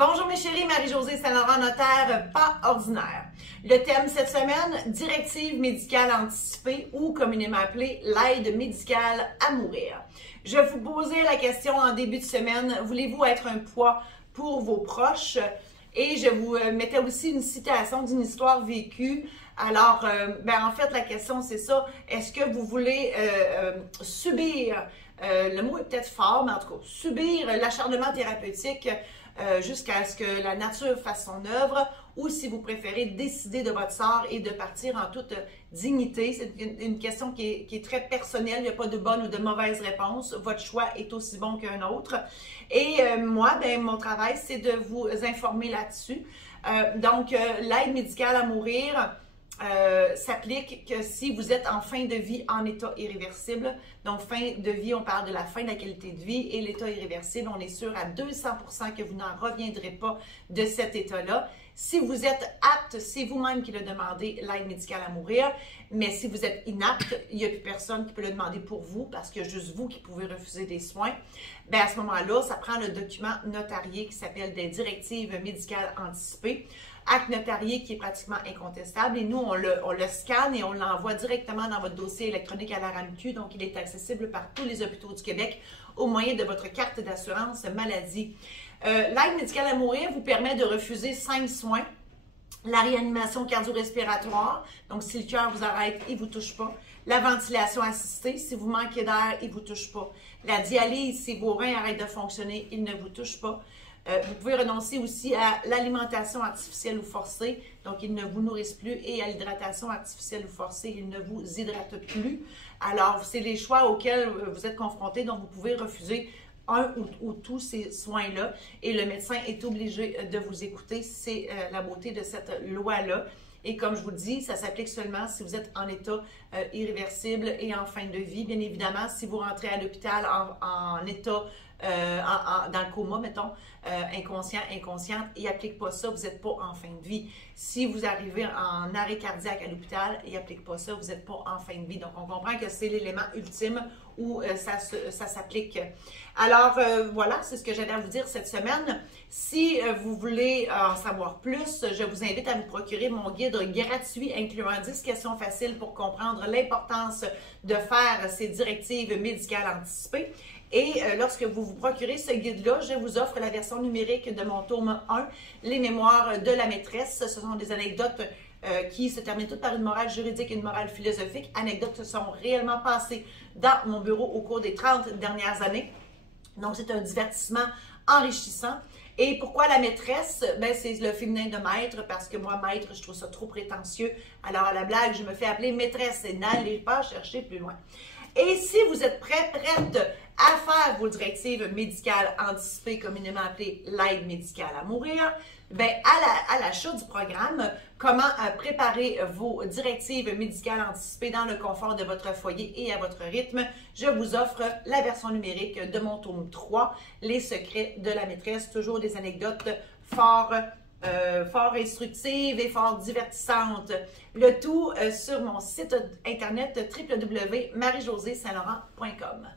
Bonjour mes chéris, Marie-Josée Saint-Laurent, notaire pas ordinaire. Le thème cette semaine, directive médicale anticipée ou communément appelée l'aide médicale à mourir. Je vous posais la question en début de semaine, voulez-vous être un poids pour vos proches? Et je vous mettais aussi une citation d'une histoire vécue. Alors, en fait, la question c'est ça, est-ce que vous voulez subir, le mot est peut-être fort, mais en tout cas, subir l'acharnement thérapeutique jusqu'à ce que la nature fasse son œuvre, ou si vous préférez décider de votre sort et de partir en toute dignité. C'est une question qui est très personnelle, il n'y a pas de bonne ou de mauvaise réponse. Votre choix est aussi bon qu'un autre. Et moi, mon travail, c'est de vous informer là-dessus. Donc, l'aide médicale à mourir s'applique que si vous êtes en fin de vie en état irréversible. Donc, fin de vie, on parle de la fin de la qualité de vie, et l'état irréversible, on est sûr à 200% que vous n'en reviendrez pas de cet état-là. Si vous êtes apte, c'est vous-même qui le demandez, l'aide médicale à mourir. Mais si vous êtes inapte, il n'y a plus personne qui peut le demander pour vous parce qu'il y a juste vous qui pouvez refuser des soins. À ce moment-là, ça prend le document notarié qui s'appelle des directives médicales anticipées. Acte notarié qui est pratiquement incontestable, et nous, on le scanne et on l'envoie directement dans votre dossier électronique à la RAMQ. Donc, il est accessible par tous les hôpitaux du Québec au moyen de votre carte d'assurance maladie. L'aide médicale à mourir vous permet de refuser 5 soins. La réanimation cardio-respiratoire, donc si le cœur vous arrête, il ne vous touche pas. La ventilation assistée, si vous manquez d'air, il ne vous touche pas. La dialyse, si vos reins arrêtent de fonctionner, il ne vous touche pas. Vous pouvez renoncer aussi à l'alimentation artificielle ou forcée, donc ils ne vous nourrissent plus, et à l'hydratation artificielle ou forcée, ils ne vous hydratent plus. Alors, c'est les choix auxquels vous êtes confrontés, donc vous pouvez refuser un ou tous ces soins-là, et le médecin est obligé de vous écouter. C'est la beauté de cette loi-là. Et comme je vous le dis, ça s'applique seulement si vous êtes en état irréversible et en fin de vie. Bien évidemment, si vous rentrez à l'hôpital en état, dans le coma, mettons, inconscient, inconsciente, il n'applique pas ça, vous n'êtes pas en fin de vie. Si vous arrivez en arrêt cardiaque à l'hôpital, il n'applique pas ça, vous n'êtes pas en fin de vie. Donc, on comprend que c'est l'élément ultime où ça s'applique. Alors, voilà, c'est ce que j'allais à vous dire cette semaine. Si vous voulez en savoir plus, je vous invite à vous procurer mon guide gratuit incluant 10 questions faciles pour comprendre l'importance de faire ces directives médicales anticipées. Et lorsque vous vous procurez ce guide-là, je vous offre la version numérique de mon tome 1, Les mémoires de la maîtresse. Ce sont des anecdotes qui se terminent toutes par une morale juridique et une morale philosophique. Anecdotes qui se sont réellement passées dans mon bureau au cours des 30 dernières années. Donc, c'est un divertissement enrichissant. Et pourquoi la maîtresse? C'est le féminin de maître, parce que moi, maître, je trouve ça trop prétentieux. Alors, à la blague, je me fais appeler maîtresse, et n'allez pas chercher plus loin. Et si vous êtes prête à faire vos directives médicales anticipées, communément appelées l'aide médicale à mourir, à l'achat du programme, comment préparer vos directives médicales anticipées dans le confort de votre foyer et à votre rythme, je vous offre la version numérique de mon tome 3, Les secrets de la maîtresse, toujours des anecdotes fort instructives et fort divertissantes. Le tout sur mon site internet www.mariejosesaintlaurent.com.